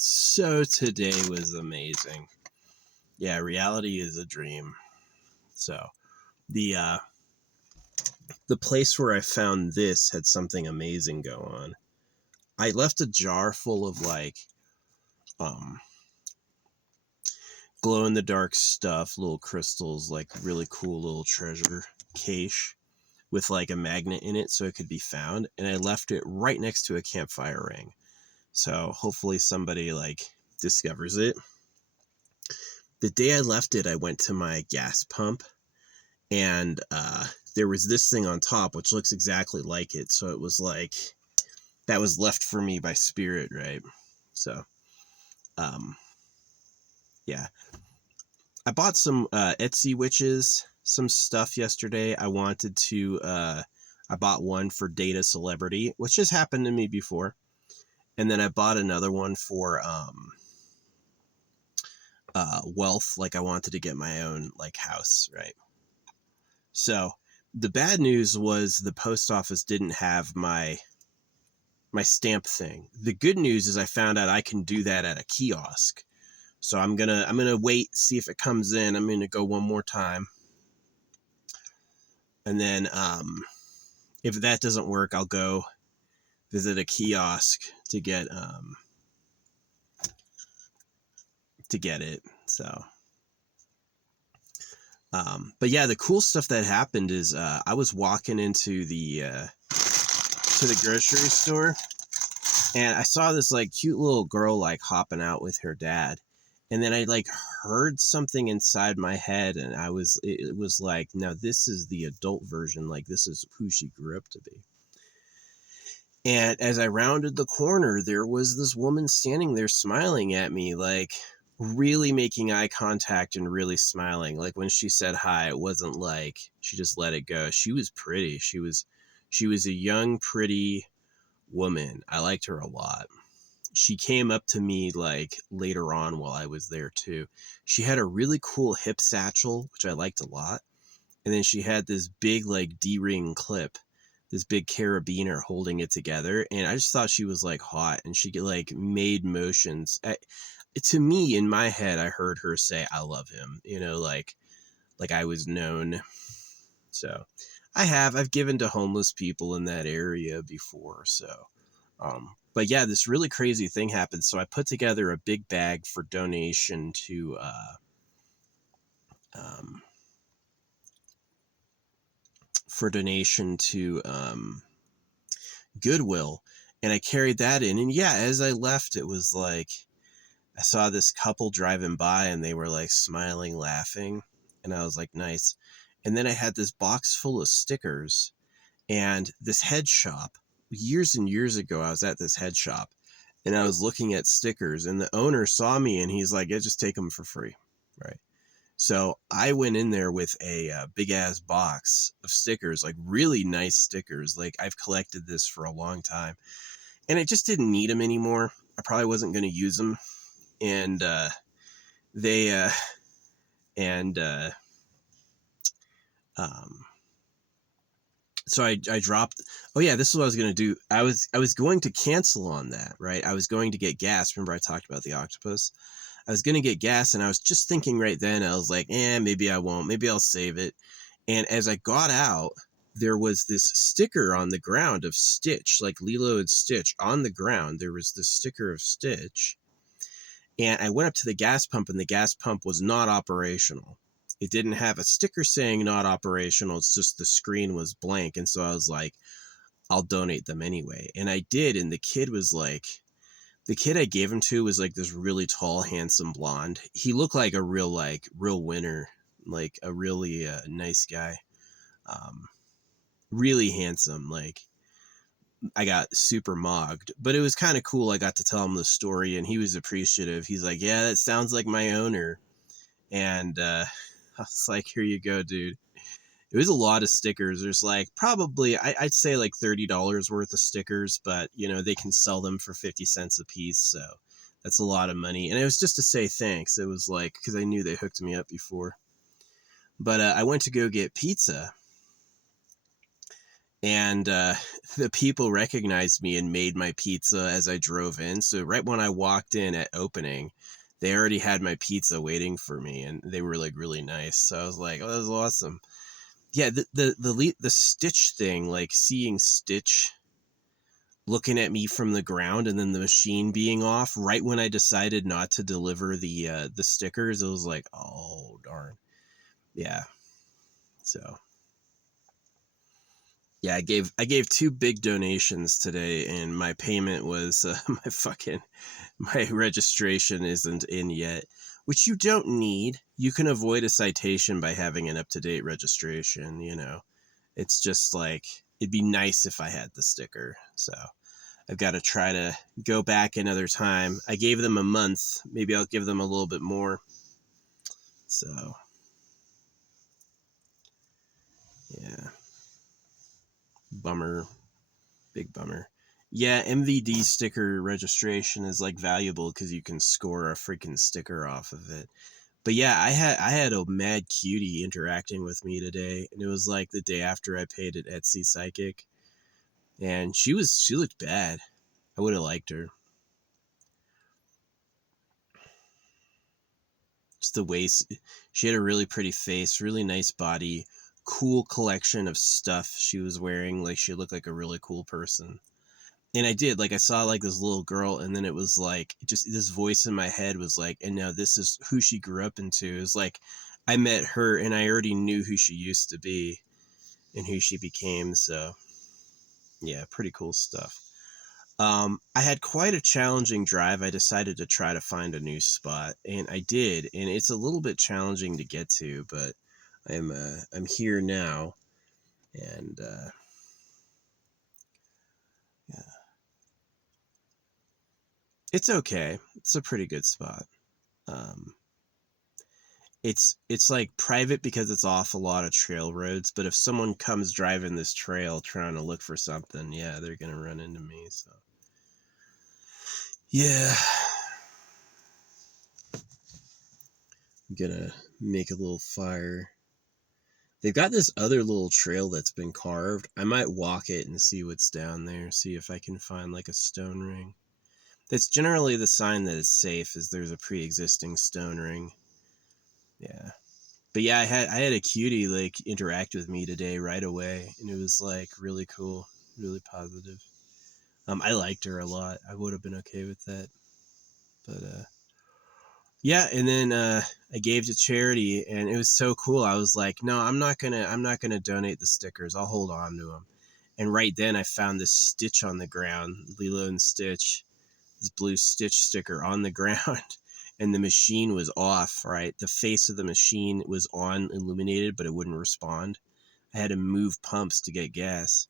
So today was amazing. Yeah, reality is a dream. So the the place where I found this had something amazing go on. I left a jar full of um glow in the dark stuff, little crystals, like really cool little treasure cache with like a magnet in it so it could be found, and I left it right next to a campfire ring. So hopefully somebody discovers it. The day I left it, I went to my gas pump, and there was this thing on top which looks exactly like it. So it was like that was left for me by spirit, right? So yeah, I bought some Etsy witches, some stuff yesterday. I bought one for Data Celebrity, which has happened to me before, and then I bought another one for wealth. Like I wanted to get my own house, right? So the bad news was the post office didn't have my stamp thing. The good news is I found out I can do that at a kiosk. So I'm gonna wait, see if it comes in. I'm gonna go one more time, and then if that doesn't work, I'll go visit a kiosk to get it. So but yeah, the cool stuff that happened is I was walking into the grocery store, and I saw this cute little girl hopping out with her dad. And then I heard something inside my head, and it was like, no, this is the adult version. Like, this is who she grew up to be. And as I rounded the corner, there was this woman standing there smiling at me, really making eye contact and really smiling. Like when she said hi, it wasn't like she just let it go. She was pretty. She was a young, pretty woman. I liked her a lot. She came up to me later on while I was there too. She had a really cool hip satchel, which I liked a lot. And then she had this big D-ring clip, this big carabiner holding it together. And I just thought she was hot, and she made motions. To me, in my head, I heard her say, "I love him," like I was known. So I've given to homeless people in that area before. So but yeah, this really crazy thing happened. So I put together a big bag for donation to Goodwill, and I carried that in. And yeah, as I left, it was like I saw this couple driving by, and they were smiling, laughing, and I was like, nice. And then I had this box full of stickers, and this head shop. Years and years ago, I was at this head shop, and I was looking at stickers, and the owner saw me, and he's like, yeah, just take them for free, right? So I went in there with a big ass box of stickers, really nice stickers. I've collected this for a long time, and I just didn't need them anymore. I probably wasn't going to use them. And they and so I dropped. Oh yeah, this is what I was going to do. I was going to cancel on that, right? I was going to get gas. Remember I talked about the octopus? I was going to get gas, and I was just thinking right then, I was like, maybe I won't. Maybe I'll save it. And as I got out, there was this sticker on the ground of Stitch, like Lilo and Stitch on the ground. There was this sticker of Stitch. And I went up to the gas pump, and the gas pump was not operational. It didn't have a sticker saying not operational. It's just the screen was blank. And so I was like, I'll donate them anyway. And I did. And the kid I gave him to was this really tall, handsome blonde. He looked like a real winner, like a really nice guy. Really handsome. I got super mogged, but it was kind of cool. I got to tell him the story, and he was appreciative. He's like, yeah, that sounds like my owner. And I was like, here you go, dude. It was a lot of stickers. There's probably, I'd say $30 worth of stickers, but they can sell them for 50 cents a piece. So that's a lot of money. And it was just to say thanks. It was because I knew they hooked me up before. But I went to go get pizza, and the people recognized me and made my pizza as I drove in. So right when I walked in at opening, they already had my pizza waiting for me, and they were like really nice. So I was like, "Oh, that was awesome." Yeah, the Stitch thing, like seeing Stitch looking at me from the ground and then the machine being off right when I decided not to deliver the stickers, it was like, oh darn. Yeah. So yeah, I gave two big donations today, and my payment was my registration isn't in yet, which you don't need. You can avoid a citation by having an up-to-date registration, you know. It's just like it'd be nice if I had the sticker. So I've got to try to go back another time. I gave them a month. Maybe I'll give them a little bit more. So yeah, bummer. Big bummer. Yeah, MVD sticker registration is like valuable because you can score a freaking sticker off of it. But yeah, I had a mad cutie interacting with me today, and it was like the day after I paid at Etsy Psychic, and she looked bad. I would have liked her. Just the way she had a really pretty face, really nice body, cool collection of stuff she was wearing. Like she looked like a really cool person. And I did, like, I saw like this little girl, and then it was like just this voice in my head was like, and now this is who she grew up into. It was like I met her and I already knew who she used to be and who she became. So yeah, pretty cool stuff. I had quite a challenging drive. I decided to try to find a new spot, and I did, and it's a little bit challenging to get to, but I'm here now, and yeah, it's okay. It's a pretty good spot. Um, it's like private because it's off a lot of trail roads, but if someone comes driving this trail trying to look for something, yeah, they're gonna run into me. So yeah, I'm gonna make a little fire. They've got this other little trail that's been carved. I might walk it and see what's down there, see if I can find like a stone ring. That's generally the sign that it's safe, is there's a pre-existing stone ring. Yeah. But yeah, I had a cutie like interact with me today right away, and it was like really cool, really positive. I liked her a lot. I would have been okay with that. But yeah, and then I gave to charity, and it was so cool. I was like, no, I'm not gonna donate the stickers. I'll hold on to them. And right then, I found this Stitch on the ground, Lilo and Stitch, this blue Stitch sticker on the ground, and the machine was off. Right, the face of the machine was on, illuminated, but it wouldn't respond. I had to move pumps to get gas.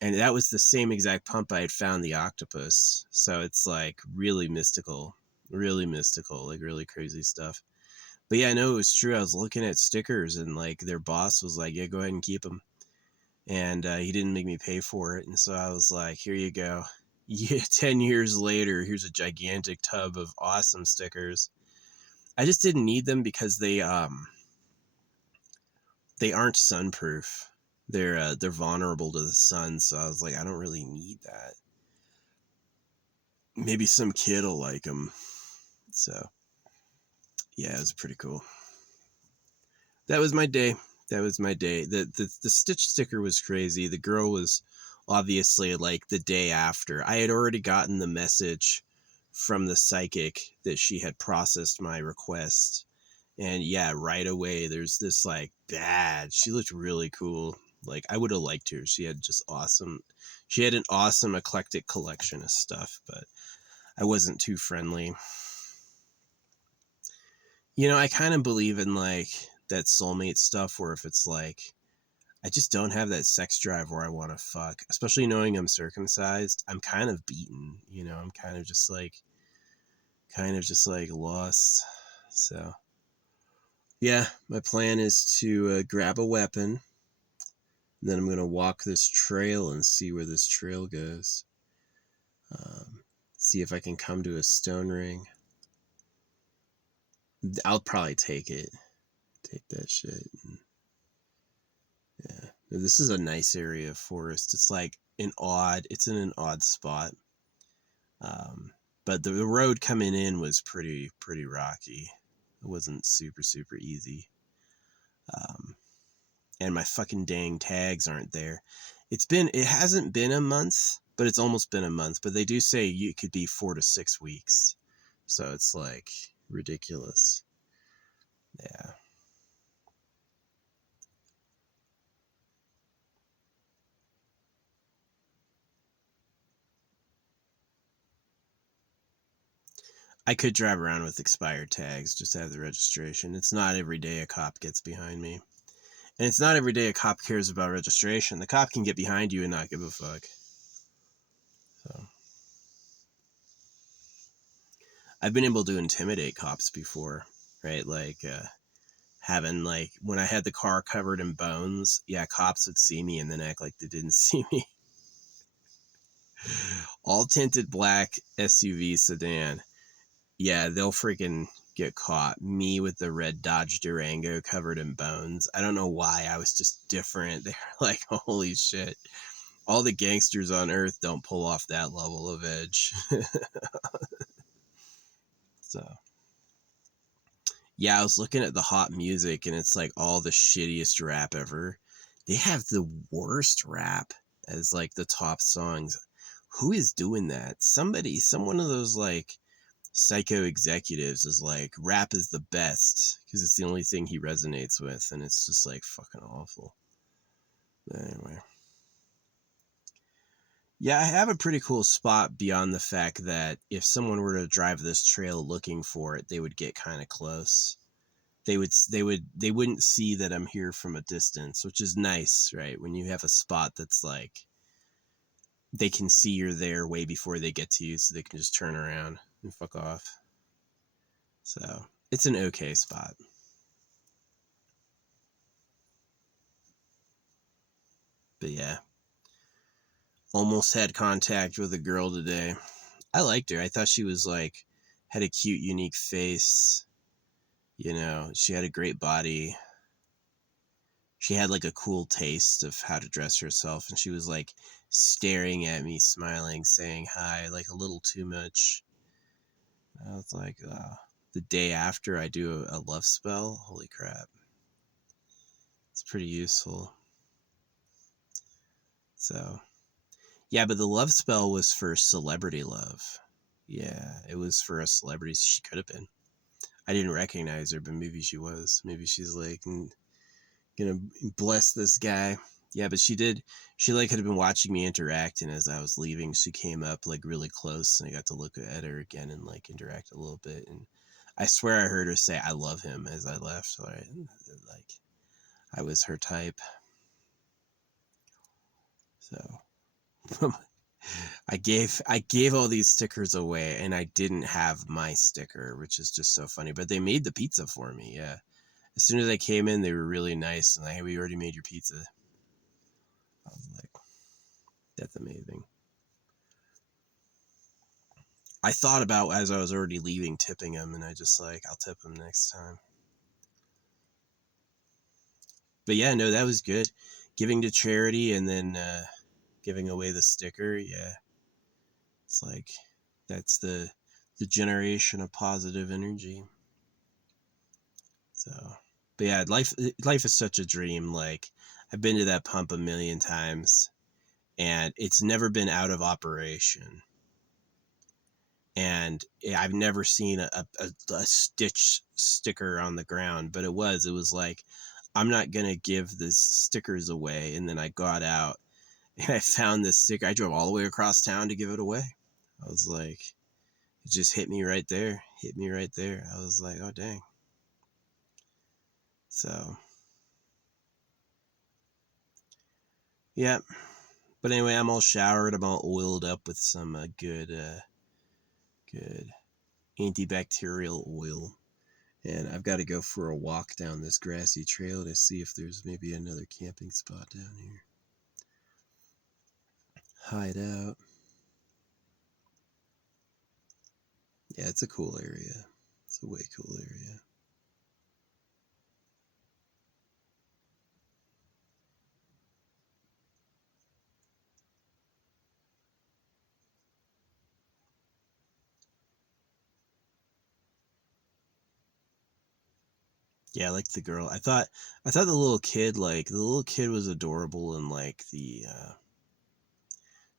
And that was the same exact pump I had found the octopus. So it's like really mystical, like really crazy stuff. But yeah, I know it was true. I was looking at stickers, and like their boss was like, "Yeah, go ahead and keep them." And he didn't make me pay for it, and so I was like, "Here you go." Yeah, 10 years later, here's a gigantic tub of awesome stickers. I just didn't need them because they aren't sunproof. They're vulnerable to the sun, so I was like, I don't really need that. Maybe some kid will like them. So yeah, it was pretty cool. That was my day. That was my day. The Stitch sticker was crazy. The girl was obviously like the day after. I had already gotten the message from the psychic that she had processed my request. And yeah, right away there's this like bad. She looked really cool. Like I would have liked her. She had an awesome eclectic collection of stuff, but I wasn't too friendly. You know, I kind of believe in like that soulmate stuff where if it's like I just don't have that sex drive where I want to fuck, especially knowing I'm circumcised. I'm kind of beaten, you know. I'm kind of just like lost. So, yeah, my plan is to grab a weapon, and then I'm going to walk this trail and see where this trail goes. See if I can come to a stone ring. I'll probably take it. Take that shit. And, yeah. This is a nice area of forest. It's like it's in an odd spot. Um, but the road coming in was pretty rocky. It wasn't super easy. Um, and my fucking dang tags aren't there. It hasn't been a month, but it's almost been a month. But they do say it could be 4 to 6 weeks. So it's like ridiculous. Yeah. I could drive around with expired tags, just have the registration. It's not every day a cop gets behind me. And it's not every day a cop cares about registration. The cop can get behind you and not give a fuck. So I've been able to intimidate cops before, right? Like having like when I had the car covered in bones, yeah, cops would see me and then act like they didn't see me. All tinted black SUV sedan. Yeah, they'll freaking get caught. Me with the red Dodge Durango covered in bones. I don't know why. I was just different. They're like, holy shit. All the gangsters on earth don't pull off that level of edge. So, yeah, I was looking at the hot music and it's like all the shittiest rap ever. They have the worst rap as like the top songs. Who is doing that? Some one of those like psycho executives is like, rap is the best because it's the only thing he resonates with, and it's just like fucking awful. But anyway, yeah, I have a pretty cool spot beyond the fact that if someone were to drive this trail looking for it, they would get kind of close. They wouldn't see that I'm here from a distance, which is nice, right? When you have a spot that's like they can see you're there way before they get to you, so they can just turn around and fuck off. So it's an okay spot. But yeah, almost had contact with a girl today. I liked her. I thought she was like had a cute, unique face. You know, she had a great body. She had like a cool taste of how to dress herself, and she was like staring at me, smiling, saying hi, like a little too much. I was like, the day after I do a love spell, holy crap. It's pretty useful. So, yeah, but the love spell was for celebrity love. Yeah, it was for a celebrity. She could have been. I didn't recognize her, but maybe she was. Maybe she's like gonna bless this guy. Yeah, but she did. She like had been watching me interact, and as I was leaving, she came up like really close, and I got to look at her again and like interact a little bit. And I swear I heard her say "I love him" as I left. Right, like I was her type. So I gave all these stickers away, and I didn't have my sticker, which is just so funny. But they made the pizza for me. Yeah, as soon as I came in, they were really nice and like, "Hey, we already made your pizza." I was like, "That's amazing." I thought about as I was already leaving tipping him, and I just like, I'll tip him next time. But yeah, no, that was good. Giving to charity and then giving away the sticker. Yeah, it's like that's the generation of positive energy. So, but yeah, life is such a dream. Like I've been to that pump a million times, and it's never been out of operation. And I've never seen a stitch sticker on the ground, but it was like, I'm not going to give these stickers away. And then I got out and I found this sticker. I drove all the way across town to give it away. I was like, it just hit me right there. Hit me right there. I was like, oh, dang. So, yeah. But anyway, I'm all showered. I'm all oiled up with some good antibacterial oil. And I've got to go for a walk down this grassy trail to see if there's maybe another camping spot down here. Hide out. Yeah, it's a cool area. It's a way cool area. Yeah, I like the girl. I thought the little kid was adorable, and like the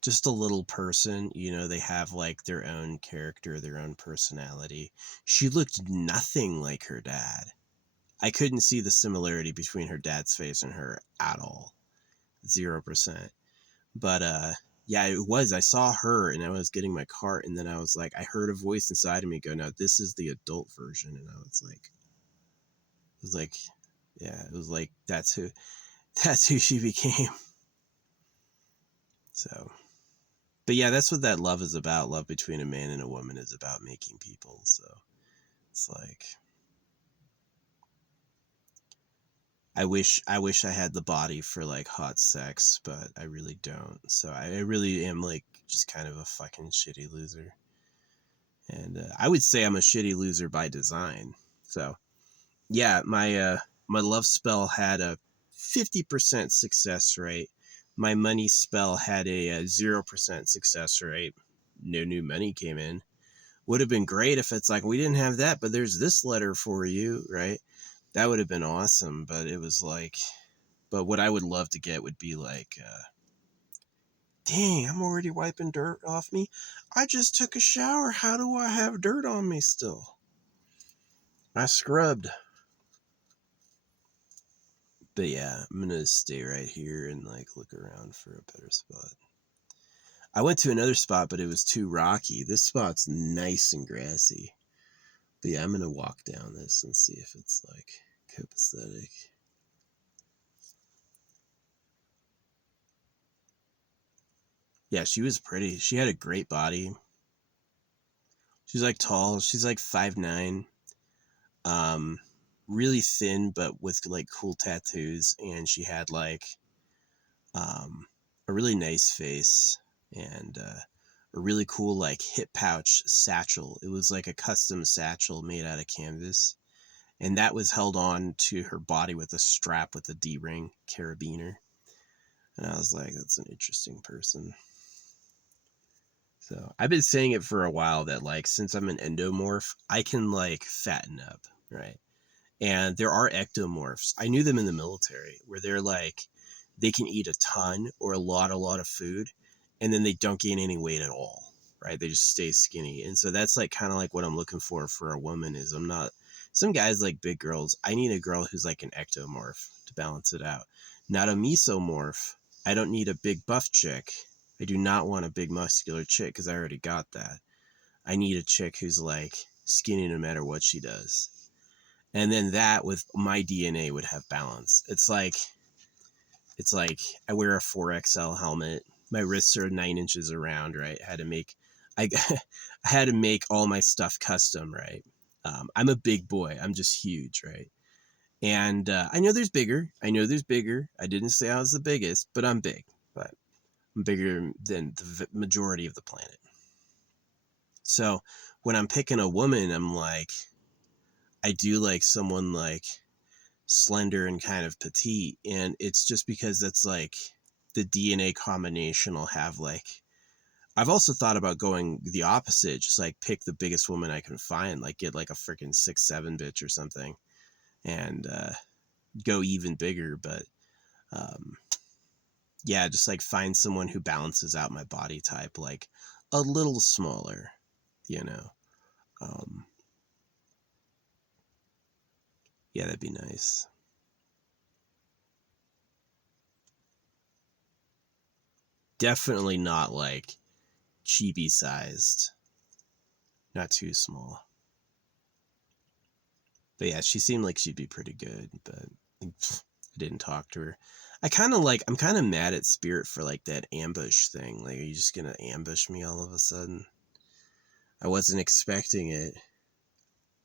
just a little person, they have like their own character, their own personality. She looked nothing like her dad. I couldn't see the similarity between her dad's face and her at all. 0%. But yeah, it was. I saw her and I was getting my cart, and then I was like, I heard a voice inside of me go, "No, this is the adult version." And I was like, yeah, it was like that's who she became. So, but yeah, that's what that love is about. Love between a man and a woman is about making people. So it's like, I wish I had the body for like hot sex, but I really don't. So I really am like just kind of a fucking shitty loser. And I would say I'm a shitty loser by design. So yeah, my love spell had a 50% success rate. My money spell had a 0% success rate. No new money came in. Would have been great if it's like, we didn't have that, but there's this letter for you, right? That would have been awesome. But it was like, but what I would love to get would be like, dang, I'm already wiping dirt off me. I just took a shower. How do I have dirt on me still? I scrubbed. But yeah, I'm gonna stay right here and like look around for a better spot. I went to another spot, but it was too rocky. This spot's nice and grassy. But yeah, I'm gonna walk down this and see if it's like copacetic. Yeah, she was pretty. She had a great body. She's like tall. She's like 5'9". Um, really thin, but with like cool tattoos. And she had like um a really nice face, and a really cool like hip pouch satchel. It was like a custom satchel made out of canvas, and that was held on to her body with a strap with a D-ring carabiner. And I was like, that's an interesting person. So I've been saying it for a while that like, since I'm an endomorph, I can like fatten up, right? And there are ectomorphs. I knew them in the military where they're like, they can eat a ton or a lot of food, and then they don't gain any weight at all, right? They just stay skinny. And so that's like kind of like what I'm looking for a woman is, I'm not, some guys like big girls. I need a girl who's like an ectomorph to balance it out, not a mesomorph. I don't need a big buff chick. I do not want a big muscular chick because I already got that. I need a chick who's like skinny no matter what she does. And then that with my DNA would have balance. It's like I wear a 4XL helmet. My wrists are 9 inches around, right? I I had to make all my stuff custom, right? I'm a big boy. I'm just huge, right? And I know there's bigger. I know there's bigger. I didn't say I was the biggest, but I'm big. But I'm bigger than the majority of the planet. So when I'm picking a woman, I'm like, I do like someone like slender and kind of petite, and it's just because that's like the DNA combination will have like, I've also thought about going the opposite, just like pick the biggest woman I can find, like get like a freaking 6'7" bitch or something, and go even bigger. But um yeah, just like find someone who balances out my body type, like a little smaller, you know. um yeah, that'd be nice. Definitely not like chibi sized, not too small. But yeah, she seemed like she'd be pretty good, but I didn't talk to her. I'm kind of mad at Spirit for like that ambush thing. Like, are you just gonna ambush me all of a sudden? I wasn't expecting it.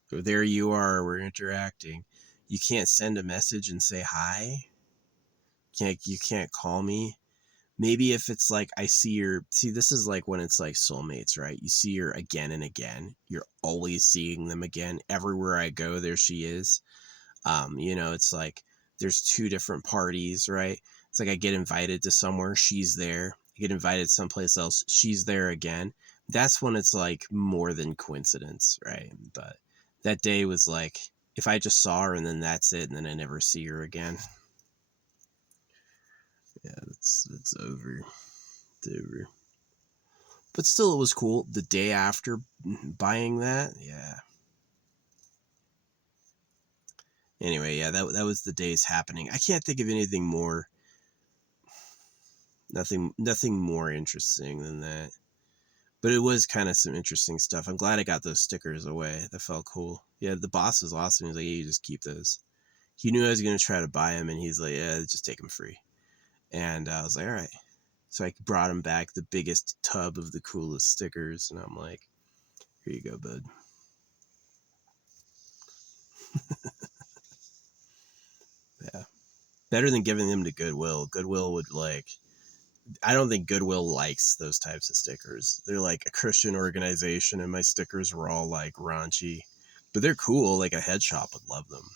But there you are, we're interacting. You can't send a message and say hi. You can't call me. Maybe if it's like I see, this is like when it's like soulmates, right? You see her again and again. You're always seeing them again. Everywhere I go, there she is. It's like there's two different parties, right? It's like I get invited to somewhere, she's there. I get invited someplace else, she's there again. That's when it's like more than coincidence, right? But that day was like if I just saw her and then that's it, and then I never see her again. Yeah, it's over. It's over. But still, it was cool. The day after buying that, yeah. Anyway, yeah, that was the days happening. I can't think of anything more. Nothing more interesting than that. But it was kind of some interesting stuff. I'm glad I got those stickers away. That felt cool. Yeah, the boss was awesome. He's like, "Hey, you just keep those." He knew I was gonna try to buy them, and he's like, "Yeah, just take them free." And I was like, "All right." So I brought him back the biggest tub of the coolest stickers, and I'm like, "Here you go, bud." Yeah, better than giving them to Goodwill. Goodwill would like. I don't think Goodwill likes those types of stickers. They're like a Christian organization, and my stickers were all like raunchy, but they're cool. Like a head shop would love them.